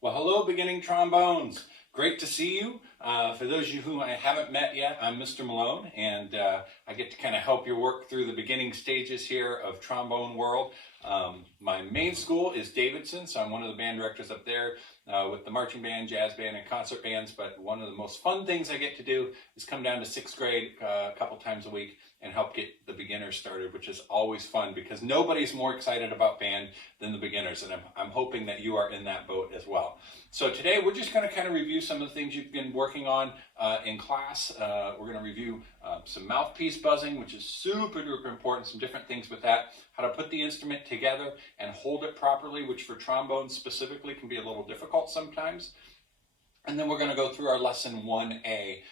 Well, hello, beginning trombones. Great to see you. For those of you who I haven't met yet, I'm Mr. Malone, and I get to kind of help you work through the beginning stages here of trombone world. My main school is Davidson, so I'm one of the band directors up there with the marching band, jazz band, and concert bands. But one of the most fun things I get to do is come down to sixth grade a couple times a week and help get the beginners started, which is always fun because nobody's more excited about band than the beginners, and I'm hoping that you are in that boat as well. So today we're just going to kind of review some of the things you've been working on in class. We're going to review some mouthpiece buzzing, which is super duper important, some different things with that, how to put the instrument together and hold it properly, which for trombone specifically can be a little difficult sometimes. And then we're going to go through our lesson 1A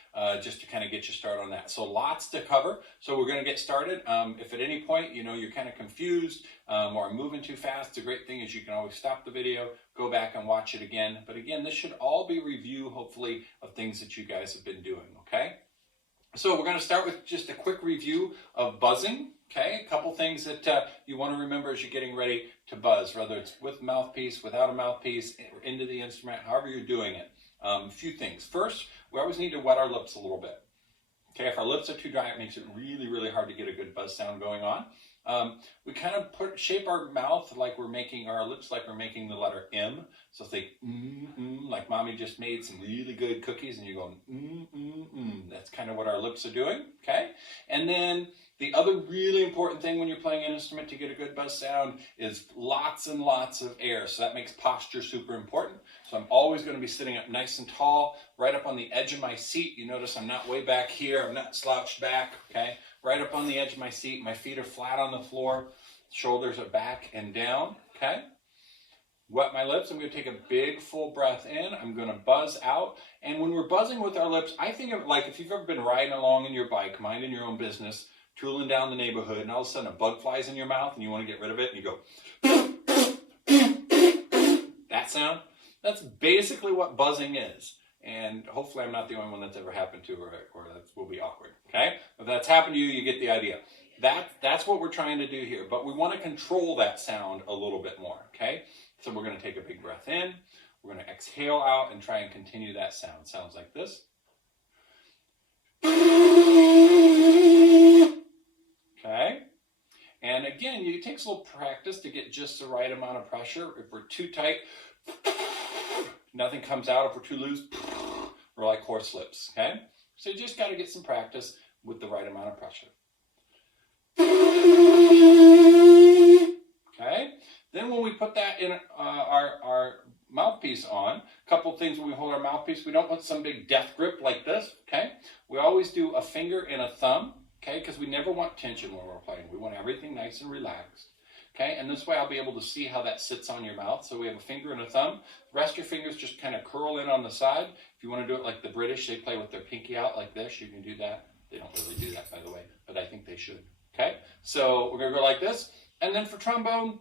just to kind of get you started on that. So lots to cover. So we're going to get started. If at any point, you're kind of confused or I'm moving too fast, the great thing is you can always stop the video, go back and watch it again. But again, this should all be review, hopefully, of things that you guys have been doing, okay? So we're going to start with just a quick review of buzzing. Okay, a couple things that you want to remember as you're getting ready to buzz, whether it's with mouthpiece, without a mouthpiece, or into the instrument, however you're doing it. A few things. First, we always need to wet our lips a little bit. Okay, if our lips are too dry, it makes it really, really hard to get a good buzz sound going on. We kind of shape our mouth like we're making our lips like we're making the letter M. So think like mommy just made some really good cookies and you're going That's kind of what our lips are doing. Okay, and then the other really important thing when you're playing an instrument to get a good buzz sound is lots and lots of air. So that makes posture super important. So I'm always going to be sitting up nice and tall, right up on the edge of my seat. You notice I'm not way back here. I'm not slouched back, okay? Right up on the edge of my seat. My feet are flat on the floor. Shoulders are back and down, okay? Wet my lips. I'm going to take a big full breath in. I'm going to buzz out. And when we're buzzing with our lips, I think of it like if you've ever been riding along in your bike, minding your own business, tooling down the neighborhood, and all of a sudden a bug flies in your mouth and you want to get rid of it, and you go, that sound. That's basically what buzzing is. And hopefully I'm not the only one that's ever happened to, or that will be awkward, okay? If that's happened to you, you get the idea. That's what we're trying to do here, but we want to control that sound a little bit more, okay? So we're going to take a big breath in, we're going to exhale out and try and continue that sound. Sounds like this. Okay, and again, it takes a little practice to get just the right amount of pressure. If we're too tight, nothing comes out. If we're too loose, we're like horse lips, okay? So you just got to get some practice with the right amount of pressure. Okay, then when we put that in our mouthpiece on, a couple things when we hold our mouthpiece, we don't want some big death grip like this, okay? We always do a finger and a thumb, okay? Because we never want tension when we're playing. We want everything nice and relaxed, okay? And this way I'll be able to see how that sits on your mouth. So we have a finger and a thumb. The rest of your fingers just kind of curl in on the side. If you want to do it like the British, they play with their pinky out like this, you can do that. They don't really do that, by the way, but I think they should, okay? So we're going to go like this. And then for trombone,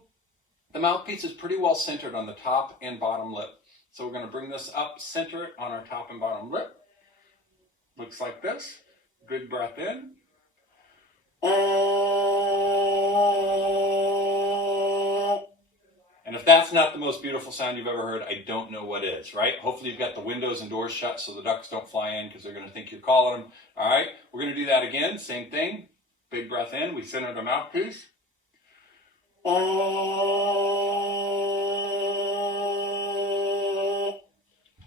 the mouthpiece is pretty well centered on the top and bottom lip. So we're going to bring this up, center it on our top and bottom lip. Looks like this. Good breath in. And if that's not the most beautiful sound you've ever heard, I don't know what is, right? Hopefully you've got the windows and doors shut so the ducks don't fly in because they're going to think you're calling them. All right, we're going to do that again. Same thing. Big breath in. We center the mouthpiece.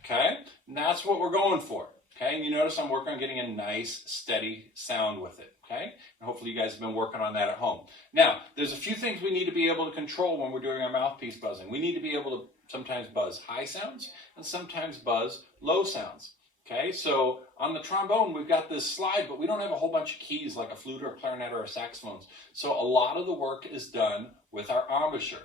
Okay, and that's what we're going for. Okay, and you notice I'm working on getting a nice, steady sound with it. Okay, and hopefully you guys have been working on that at home. Now, there's a few things we need to be able to control when we're doing our mouthpiece buzzing. We need to be able to sometimes buzz high sounds and sometimes buzz low sounds. Okay, so on the trombone, we've got this slide, but we don't have a whole bunch of keys like a flute or a clarinet or a saxophone. So a lot of the work is done with our embouchure.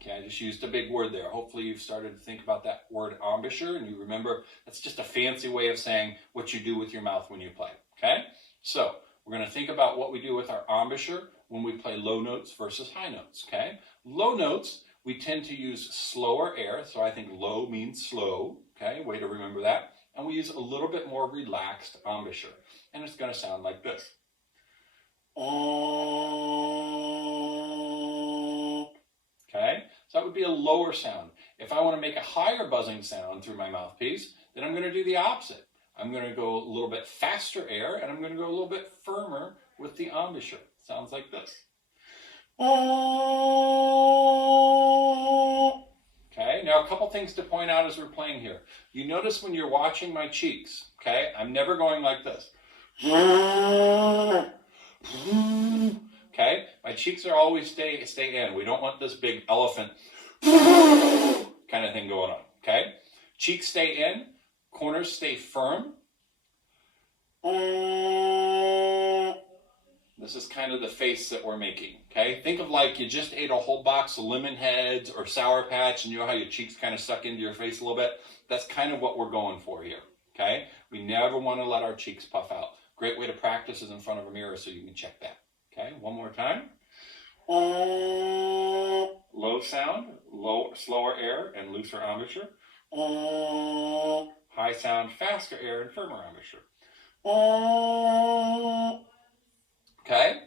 Okay, I just used a big word there. Hopefully you've started to think about that word embouchure, and you remember that's just a fancy way of saying what you do with your mouth when you play. Okay, so we're going to think about what we do with our embouchure when we play low notes versus high notes. Okay, low notes, we tend to use slower air, so I think low means slow. Okay, way to remember that. And we use a little bit more relaxed embouchure. And it's going to sound like this. Okay, so that would be a lower sound. If I want to make a higher buzzing sound through my mouthpiece, then I'm going to do the opposite. I'm going to go a little bit faster air, and I'm going to go a little bit firmer with the embouchure. Sounds like this. Okay, now a couple things to point out as we're playing here. You notice when you're watching my cheeks, okay, I'm never going like this. Okay, my cheeks are always stay in. We don't want this big elephant kind of thing going on, okay? Cheeks stay in, corners stay firm. This is kind of the face that we're making, okay? Think of like you just ate a whole box of lemon heads or Sour Patch, and you know how your cheeks kind of suck into your face a little bit? That's kind of what we're going for here, okay? We never want to let our cheeks puff out. Great way to practice is in front of a mirror so you can check that, okay? One more time. Low sound, slower air and looser embouchure. High sound, faster air and firmer embouchure. Okay,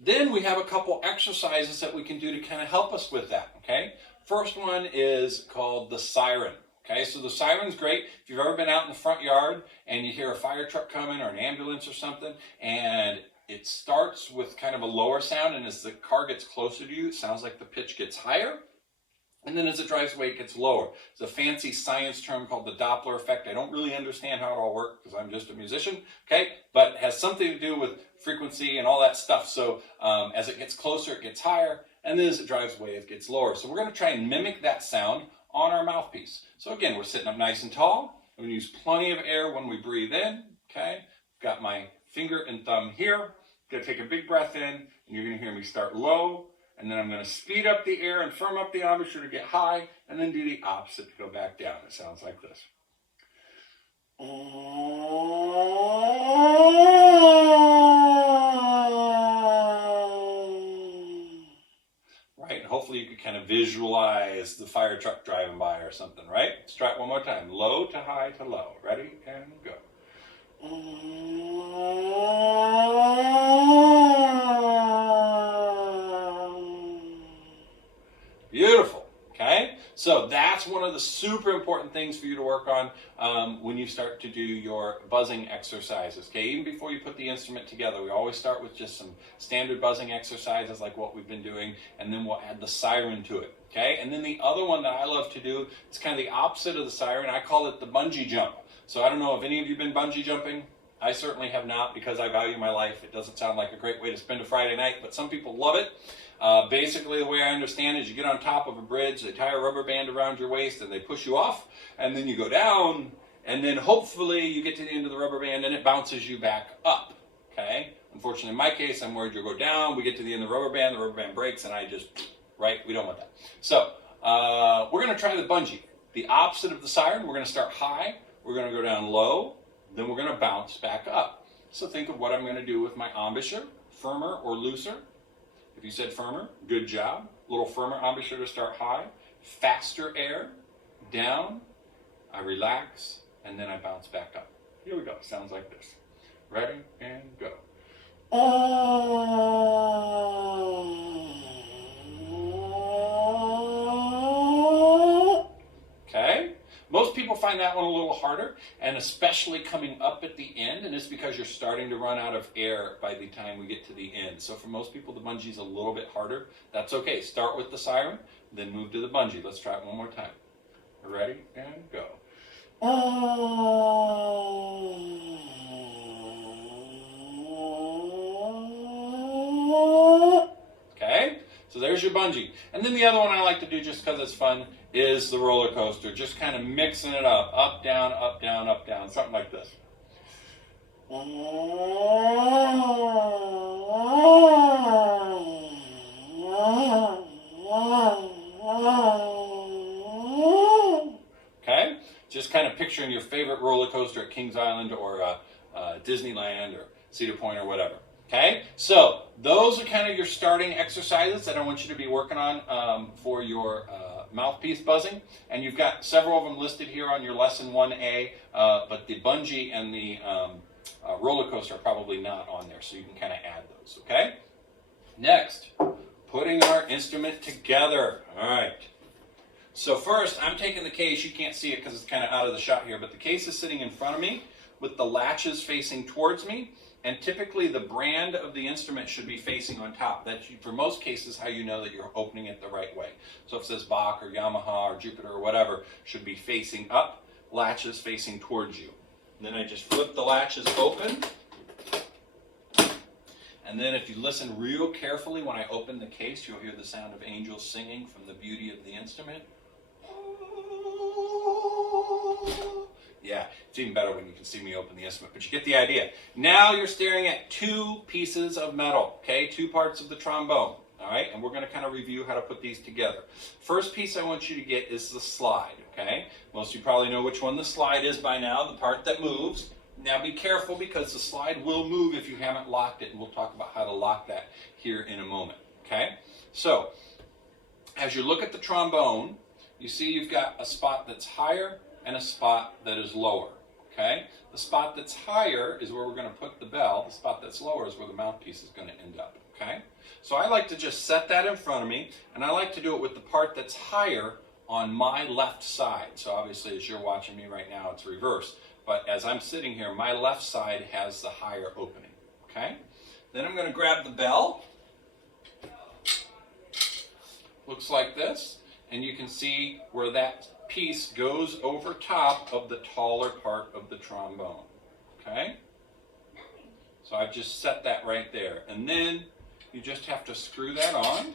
then we have a couple exercises that we can do to kind of help us with that, okay? First one is called the siren, okay? So the siren's great. If you've ever been out in the front yard and you hear a fire truck coming or an ambulance or something, and it starts with kind of a lower sound, and as the car gets closer to you, it sounds like the pitch gets higher. And then as it drives away, it gets lower. It's a fancy science term called the Doppler effect. I don't really understand how it all works because I'm just a musician, okay? But it has something to do with frequency and all that stuff. So as it gets closer, it gets higher. And then as it drives away, it gets lower. So we're going to try and mimic that sound on our mouthpiece. So again, we're sitting up nice and tall. I'm going to use plenty of air when we breathe in, okay? Got my finger and thumb here. I'm going to take a big breath in, and you're going to hear me start low. And then I'm going to speed up the air and firm up the embouchure to get high, and then do the opposite to go back down. It sounds like this. Right, and hopefully you could kind of visualize the fire truck driving by or something, right? Let's try it one more time. Low to high to low. Ready? And go. Beautiful, okay? So that's one of the super important things for you to work on when you start to do your buzzing exercises, okay? Even before you put the instrument together, we always start with just some standard buzzing exercises like what we've been doing, and then we'll add the siren to it, okay? And then the other one that I love to do, it's kind of the opposite of the siren. I call it the bungee jump. So I don't know if any of you have been bungee jumping. I certainly have not because I value my life. It doesn't sound like a great way to spend a Friday night, but some people love it. Basically, the way I understand it is you get on top of a bridge, they tie a rubber band around your waist, and they push you off, and then you go down, and then hopefully you get to the end of the rubber band, and it bounces you back up, okay? Unfortunately, in my case, I'm worried you'll go down, we get to the end of the rubber band breaks, and I just, right, we don't want that. So, we're going to try the bungee. The opposite of the siren, we're going to start high, we're going to go down low, then we're going to bounce back up. So think of what I'm going to do with my embouchure, firmer or looser. If you said firmer, good job. A little firmer embouchure to start high. Faster air, down, I relax, and then I bounce back up. Here we go, sounds like this. Ready, and go. Okay? Most people find that one a little harder, and especially coming up at the end, and it's because you're starting to run out of air by the time we get to the end. So for most people, the bungee's a little bit harder. That's okay. Start with the siren, then move to the bungee. Let's try it one more time. Ready, and go. Okay? So there's your bungee. And then the other one I like to do just because it's fun is the roller coaster. Just kind of mixing it up. Up, down, up, down, up, down. Something like this. Okay? Just kind of picturing your favorite roller coaster at Kings Island or Disneyland or Cedar Point or whatever. Okay, so those are kind of your starting exercises that I want you to be working on for your mouthpiece buzzing. And you've got several of them listed here on your lesson 1A, but the bungee and the roller coaster are probably not on there, so you can kind of add those, okay? Next, putting our instrument together. All right, So first, I'm taking the case. You can't see it because it's kind of out of the shot here, but the case is sitting in front of me with the latches facing towards me, and typically the brand of the instrument should be facing on top. That's, for most cases, how you know that you're opening it the right way. So if it says Bach or Yamaha or Jupiter or whatever, should be facing up, latches facing towards you. And then I just flip the latches open. And then if you listen real carefully when I open the case, you'll hear the sound of angels singing from the beauty of the instrument. Yeah, it's even better when you can see me open the instrument, but you get the idea. Now you're staring at two pieces of metal, okay? Two parts of the trombone, all right? And we're going to kind of review how to put these together. First piece I want you to get is the slide, okay? Most of you probably know which one the slide is by now, the part that moves. Now be careful because the slide will move if you haven't locked it, and we'll talk about how to lock that here in a moment, okay? So, as you look at the trombone, you see you've got a spot that's higher and a spot that is lower, okay? The spot that's higher is where we're going to put the bell. The spot that's lower is where the mouthpiece is going to end up, okay? So I like to just set that in front of me, and I like to do it with the part that's higher on my left side. So obviously, as you're watching me right now, it's reversed. But as I'm sitting here, my left side has the higher opening, okay? Then I'm going to grab the bell. Looks like this. And you can see where that piece goes over top of the taller part of the trombone, okay? So I've just set that right there. And then you just have to screw that on.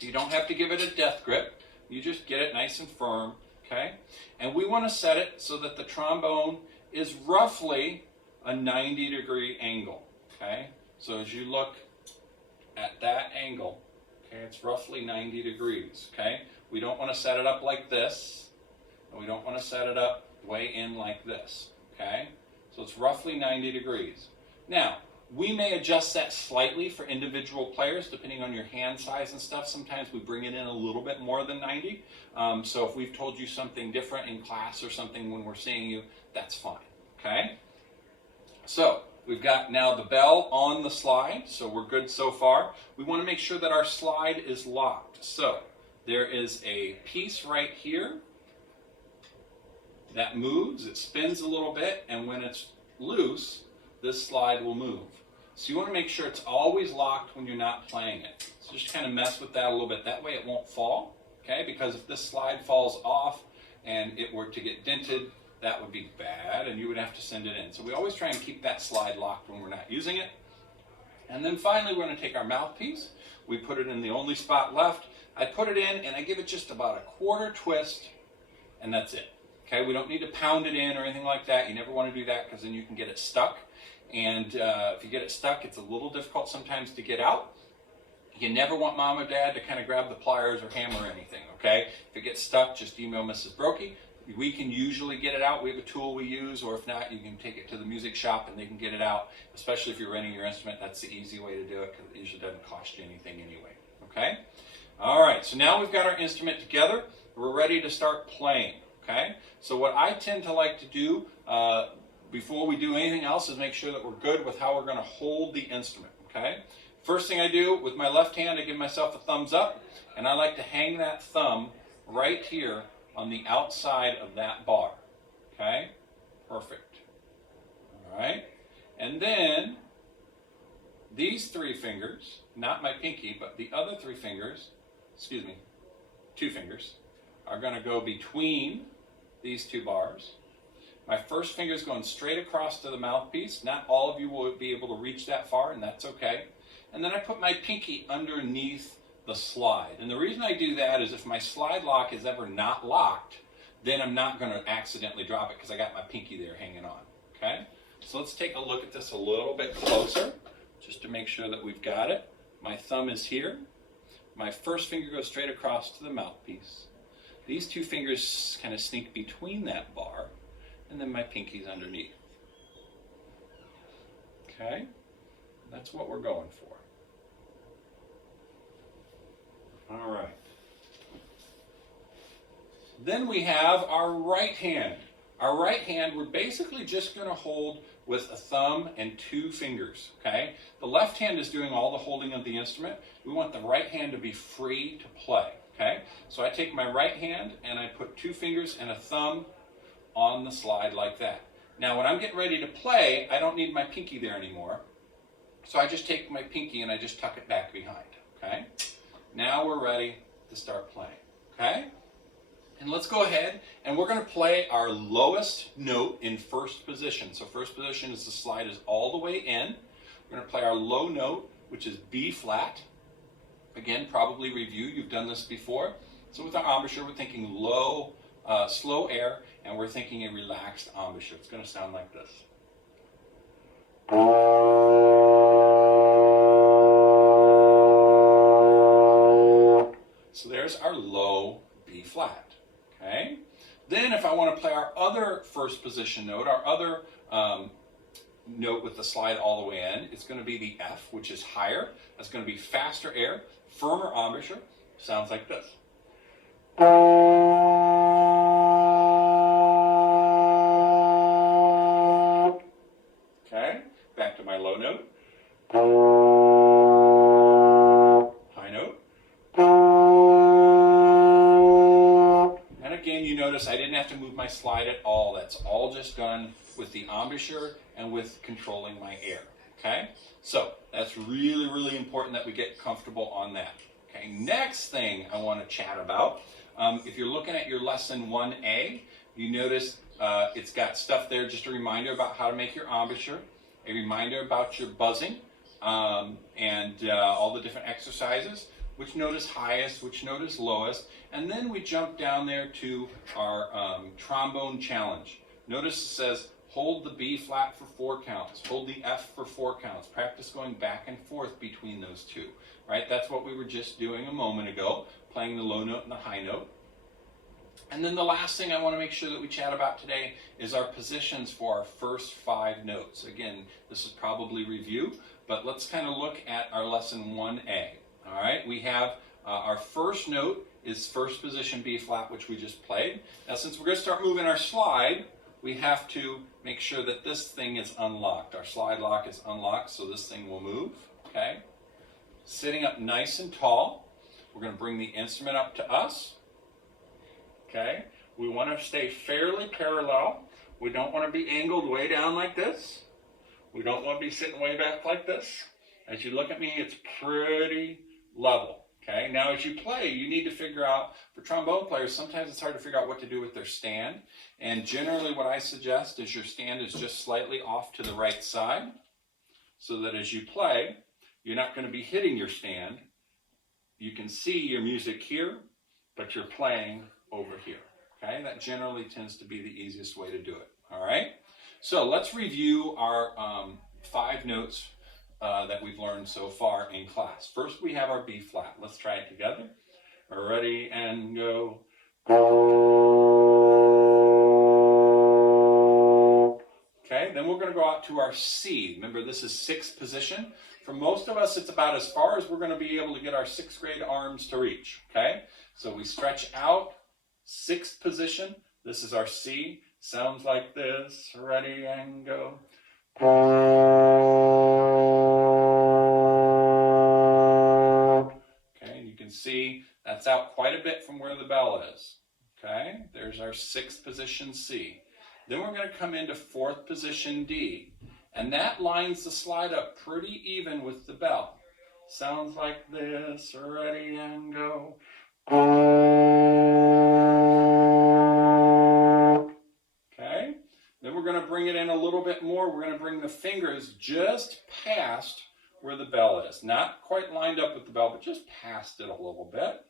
You don't have to give it a death grip. You just get it nice and firm, okay? And we want to set it so that the trombone is roughly a 90-degree angle, okay? So as you look at that angle, okay, it's roughly 90 degrees, okay? We don't want to set it up like this, and we don't want to set it up way in like this, okay? So it's roughly 90 degrees. Now, we may adjust that slightly for individual players, depending on your hand size and stuff. Sometimes we bring it in a little bit more than 90. So if we've told you something different in class or something when we're seeing you, that's fine, okay? So we've got now the bell on the slide, so we're good so far. We want to make sure that our slide is locked. So there is a piece right here that moves, it spins a little bit, and when it's loose, this slide will move. So you want to make sure it's always locked when you're not playing it. So just kind of mess with that a little bit. That way it won't fall, okay? Because if this slide falls off and it were to get dented, that would be bad and you would have to send it in. So we always try and keep that slide locked when we're not using it. And then finally we're going to take our mouthpiece. We put it in the only spot left. I put it in and I give it just about a quarter twist and that's it. Okay, we don't need to pound it in or anything like that. You never want to do that because then you can get it stuck. And if you get it stuck, it's a little difficult sometimes to get out. You never want mom or dad to kind of grab the pliers or hammer anything, okay? If it gets stuck, just email Mrs. Brokey. We can usually get it out. We have a tool we use, or if not, you can take it to the music shop and they can get it out. Especially if you're renting your instrument, that's the easy way to do it because it usually doesn't cost you anything anyway, okay? All right, so now we've got our instrument together. We're ready to start playing, okay? So what I tend to like to do before we do anything else is make sure that we're good with how we're going to hold the instrument, okay? First thing I do with my left hand, I give myself a thumbs up, and I like to hang that thumb right here on the outside of that bar, okay? Perfect. All right? And then these three fingers, not my pinky, but the other three fingers, excuse me, 2 fingers, are going to go between these 2 bars. My first finger is going straight across to the mouthpiece. Not all of you will be able to reach that far, and that's okay. And then I put my pinky underneath the slide. And the reason I do that is if my slide lock is ever not locked, then I'm not going to accidentally drop it because I got my pinky there hanging on. Okay? So let's take a look at this a little bit closer, just to make sure that we've got it. My thumb is here. My first finger goes straight across to the mouthpiece. These 2 fingers kind of sneak between that bar. And then my pinky's underneath. Okay? That's what we're going for. All right. Then we have our right hand. Our right hand, we're basically just going to hold with a thumb and 2 fingers, okay? The left hand is doing all the holding of the instrument. We want the right hand to be free to play, Okay, so I take my right hand and I put 2 fingers and a thumb on the slide like that. Now when I'm getting ready to play, I don't need my pinky there anymore. So I just take my pinky and I just tuck it back behind, okay? Now we're ready to start playing, okay? And let's go ahead and we're gonna play our lowest note in first position. So first position is the slide is all the way in. We're gonna play our low note, which is B flat. Again, probably review, you've done this before. So with our embouchure, we're thinking low, slow air, and we're thinking a relaxed embouchure. It's gonna sound like this. So there's our low B flat, okay? Then if I wanna play our other first position note, our other note with the slide all the way in, it's gonna be the F, which is higher. That's gonna be faster air, firmer embouchure. Sounds like this. Okay, back to my low note. High note. And again, you notice I didn't have to move my slide at all. That's all just done with the embouchure and with controlling my air, okay? So that's really, really important that we get comfortable on that. Okay, next thing I want to chat about, if you're looking at your lesson 1A, you notice it's got stuff there, just a reminder about how to make your embouchure, a reminder about your buzzing, and all the different exercises, which note is highest, which note is lowest, and then we jump down there to our trombone challenge. Notice it says, hold the B flat for 4 counts. Hold the F for 4 counts. Practice going back and forth between those two, right? That's what we were just doing a moment ago, playing the low note and the high note. And then the last thing I want to make sure that we chat about today is our positions for our first 5 notes. Again, this is probably review, but let's kind of look at our lesson 1A. All right, we have our first note is first position B flat, which we just played. Now, since we're going to start moving our slide, we have to make sure that this thing is unlocked. Our slide lock is unlocked, so this thing will move, okay? Sitting up nice and tall, we're going to bring the instrument up to us, okay? We want to stay fairly parallel. We don't want to be angled way down like this. We don't want to be sitting way back like this. As you look at me, it's pretty level. Okay, now as you play, you need to figure out, for trombone players, sometimes it's hard to figure out what to do with their stand. And generally what I suggest is your stand is just slightly off to the right side, so that as you play, you're not going to be hitting your stand. You can see your music here, but you're playing over here. Okay, that generally tends to be the easiest way to do it. All right, so let's review our 5 notes that we've learned so far in class. First, we have our B flat. Let's try it together. Ready and go. Okay, then we're going to go out to our C. Remember, this is 6th position. For most of us, it's about as far as we're going to be able to get our 6th grade arms to reach. Okay, so we stretch out, 6th position. This is our C. Sounds like this. Ready and go. See, that's out quite a bit from where the bell is. Okay, there's our 6th position C. Then we're going to come into 4th position D, and that lines the slide up pretty even with the bell. Sounds like this. Ready and go. Okay, then we're going to bring it in a little bit more. We're going to bring the fingers just past where the bell is. Not quite lined up with the bell, but just past it a little bit.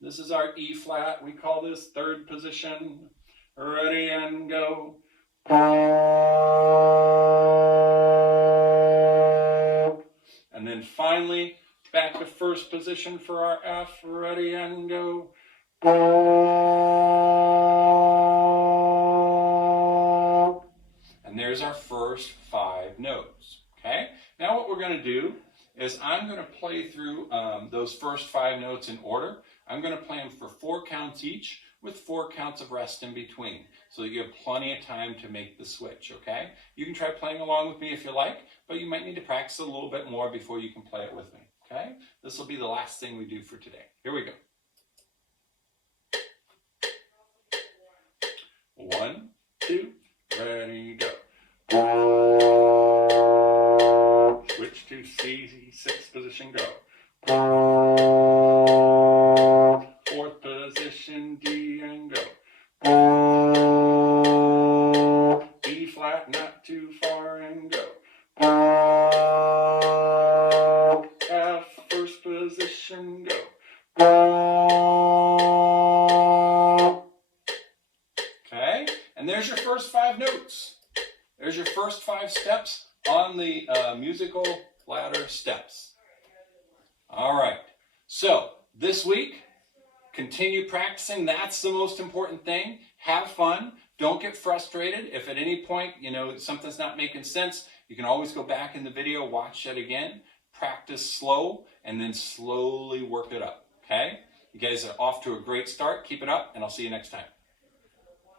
This is our E flat. We call this 3rd position. Ready and go. And then finally, back to 1st position for our F. Ready and go. And there's our first 5 notes. Okay? Now what we're going to do is I'm going to play through those first 5 notes in order. I'm going to play them for 4 counts each with 4 counts of rest in between, so that you have plenty of time to make the switch, okay? You can try playing along with me if you like, but you might need to practice a little bit more before you can play it with me, okay? This will be the last thing we do for today. Here we go. 1, 2, ready, go. Switch to C6 position, go. 4th position, D and go. E flat, not too far and go. F, 1st position, go. Okay, and there's your first 5 notes. There's your first 5 steps on the musical ladder steps. All right, so this week, continue practicing. That's the most important thing. Have fun. Don't get frustrated. If at any point, something's not making sense, you can always go back in the video, watch it again, practice slow, and then slowly work it up, okay? You guys are off to a great start. Keep it up, and I'll see you next time.